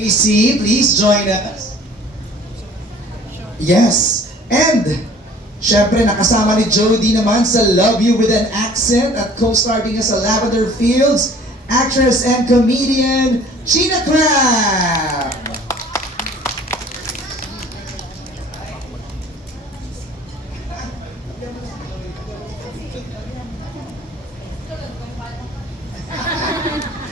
AC, please join us. Yes, and syempre nakasama ni Jody naman sa Love You With An Accent at co-starring sa Lavender Fields, actress and comedian Gina Cram.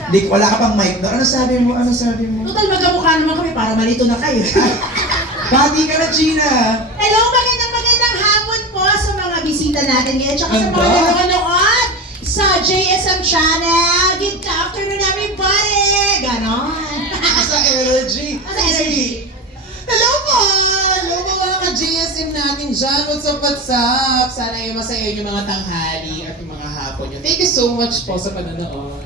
Dick, wala ka pang mic, no? Ano sabi mo? Ano sabi mo? Total magkamukha naman kami para malito na kayo. Bati ka na, Gina! Hello, magandang hapon po sa mga bisita natin ngayon. Tsaka sa Ang mga ba? nanonood sa JSM Channel. Good afternoon, everybody! Ganon. Sa energy! Sa energy. Hello po! Hello po mga ka-JSM natin dyan. What's up? Sana ay masaya yung mga tanghali at yung mga hapon nyo. Thank you so much po sa panonood.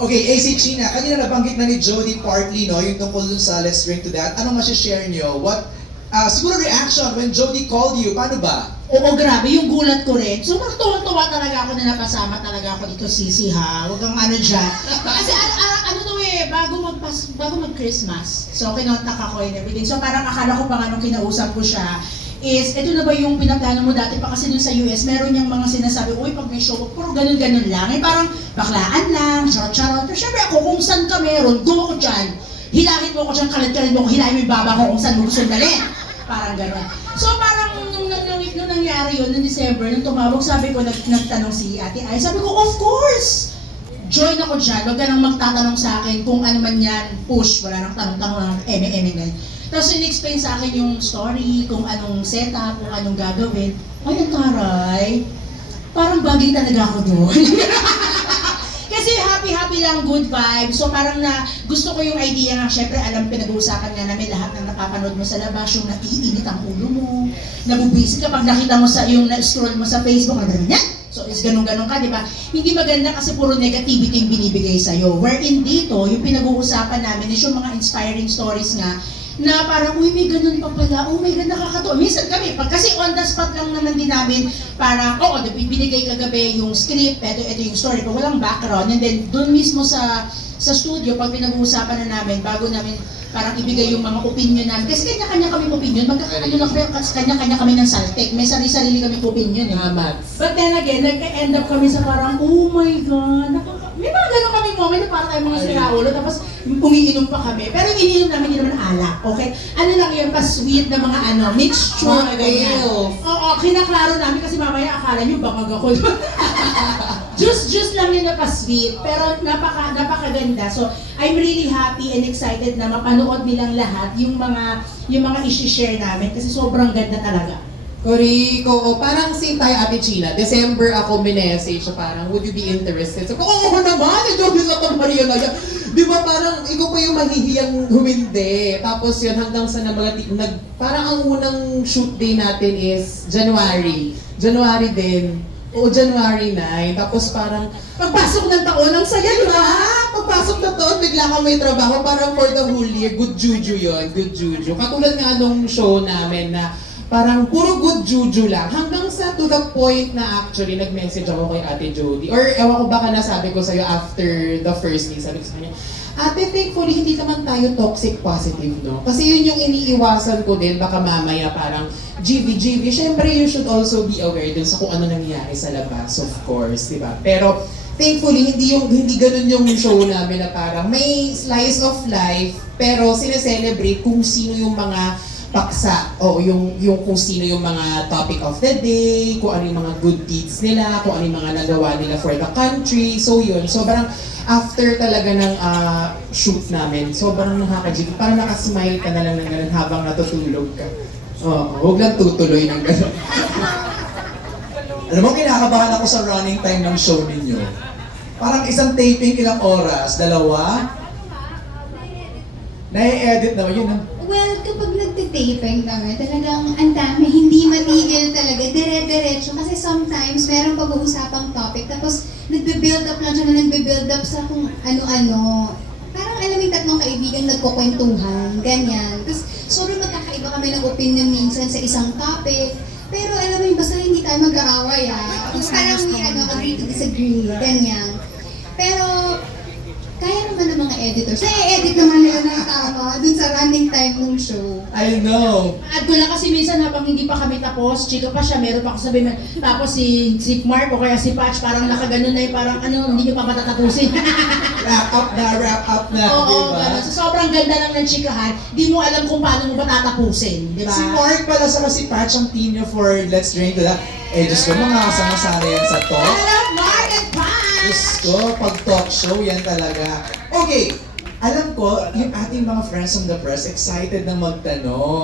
Okay, AC Gina, kanina nabanggit na ni Jody partly, no, yung tungkol dun sa Let's Drink to That. Anong masishare nyo? What, siguro reaction when Jody called you, paano ba? Oo, grabe, yung gulat ko rin. So, tuwa talaga ako na nakasama talaga ako dito, Sisi, ha? Huwag kang ano dyan. Kasi ano to eh, bago mag-Christmas. So, kinontak ako and everything. So, parang akala ko pa nga nung kinausap ko siya, is, ito na ba yung pinaplano mo dati pa kasi dun sa US, meron niyang mga sinasabi, uy, pag may show, puro ganun-ganun lang. Eh, parang baklaan lang, charot-charot. Pero syempre ako, kung saan ka meron, go ako dyan. Hilahin mo ako dyan, kalit-kalit mo ako, hilahin mo yung baba ko kung saan mo gusto dalhin. Parang gano'n. So parang nung nangyari yun, noong December, nung tumawag, sabi ko, nagtanong si Ate Ay, sabi ko, of course! Join ako dyan, huwag ka nang magtatanong sa akin kung ano man yan, push, wala nang tanong-tanong ng eme-eme na. Tapos in-explain sa akin yung story, kung anong setup, kung anong gagawin. Ay, ang taray. Parang bagay talaga ako doon. Kasi happy lang, good vibes. So parang gusto ko yung idea nga, syempre alam pinag-uusapan nga namin lahat ng napapanood mo sa labas, yung naiinit ang ulo mo, nabubisi kapag nakita mo sa yung na-scroll mo sa Facebook, ano ba yan? So is ganun-ganun ka, di ba? Hindi maganda kasi puro negativity yung binibigay sa'yo. Wherein dito, yung pinag-uusapan namin is yung mga inspiring stories nga, na parang, uy, may ganun pa pala, oh my God, nakakatawa. Minsan kami, kasi on the spot lang naman din namin, parang, oo, binigay kagabi yung script, ito yung story, pero walang background. And then, doon mismo sa studio, pag pinag-uusapan na namin, bago namin parang ibigay yung mga opinion namin. Kasi kanya-kanya kami opinion, kanya-kanya kami ng saltek. May sarili-sarili kami opinion eh. But then again, nag-end up kami sa parang, oh my God, may mga gano'n kaming moment na parang tayo mga siraulo, tapos umiinom pa kami. Pero yung iniinom namin, hindi naman alak, okay? Ano lang yun, pa-sweet na mga mixture na ganyan. Oo, kinaklaro namin kasi mamaya akala nyo bangag ako. Juice lang yun na pa-sweet, pero napakaganda. So, I'm really happy and excited na mapanood nilang lahat yung mga isi-share namin kasi sobrang ganda talaga. Koriko, parang same tayo Ate Gina. December ako minessage siya parang, would you be interested? So, oo naman, ito sa Maria na yan. Di ba parang ikaw pa yung mahihiyang humindi. Tapos yun hanggang sa parang ang unang shoot day natin is January. January din. Oo, January 9. Tapos parang, Pagpasok ng taon, ang saya, di ba? pagpasok na taon, bigla ka may trabaho. Parang for the whole year, good juju yun. Good juju. Katulad nga nung show namin na parang puro good juju lang. Hanggang sa to the point na actually nag-message ako kay Ate Jody. Or ewan ko baka nasabi ko sa'yo after the first day, sabi ko sa kanya, Ate, thankfully hindi naman tayo toxic positive, no? Kasi yun yung iniiwasan ko din, baka mamaya parang GV. Siyempre, you should also be aware dun sa kung ano nangyari sa labas, of course, di ba? Pero thankfully, hindi ganun yung show namin na parang may slice of life, pero sineselebrate kung sino yung mga paksa o yung kung sino yung mga topic of the day, kung ano yung mga good deeds nila, kung ano yung mga nagawa nila for the country. So yun, sobrang after talaga ng shoot namin, sobrang nakaka-jig. Parang nakasmile ka na lang ng gano'n habang natutulog ka. Huwag lang tutuloy ng gano'n. Alam mo, kinakabahan ako sa running time ng show ninyo. Parang isang taping ilang oras, dalawa. Nai-edit naman yun. Well, kapag nagtitaping kami, talagang ang dami, hindi matigil talaga, dire-diretso. Kasi sometimes, merong pag-uusapang topic, tapos nagbe-build up lang siya na nagbe-build up sa kung ano-ano. Parang alam mo yung tatlong kaibigan nagkukwentuhan, ganyan. Tapos, sobrang magkakaiba kami ng opinion minsan sa isang topic. Pero alam mo yung basta hindi tayo mag-aaway Tapos parang may agree to disagree, ganyan. Pero, kaya naman ng mga editors. Na-edit naman nila ng tama, I know. Add ko lang kasi minsan habang hindi pa kami tapos, chika pa siya, meron pa ako sabihin, tapos si Mark o kaya si Patch, parang nakaganon na parang ano, hindi nyo pa matatapusin. Wrap up na, Oo, di ba? ganun. So, sobrang ganda lang ng chikahan, di mo alam kung paano mo ba tatapusin, di ba? Si Mark pala sa si Patch ang team niya for Let's Drink to That. Eh, Diyos ko, mga sama-sana yan sa talk. Hello, Mark and Patch! Diyos ko, pag talk show, yan talaga. Okay, alam ko, yung ating mga friends from the press, excited na magtanong.